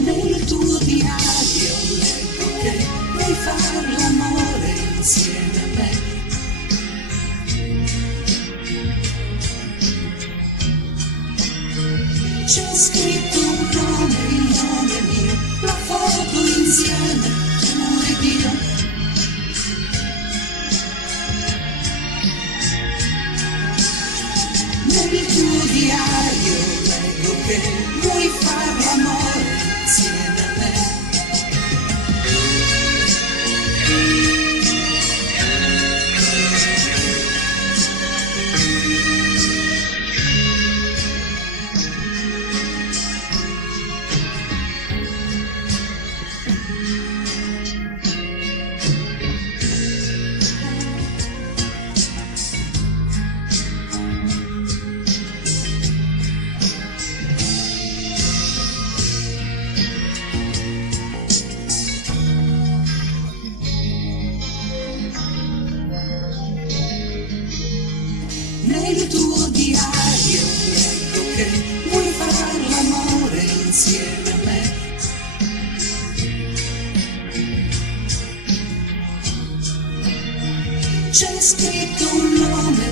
Nel tuo diario leggo che vuoi far l'amore insieme a me. C'è scritto un nome, il nome mio, la foto insieme, tu ed io. Nel tuo diario leggo che vuoi far l'amore insieme a me. Nel tuo diario leggo che vuoi far l'amore insieme a me. C'è scritto un nome,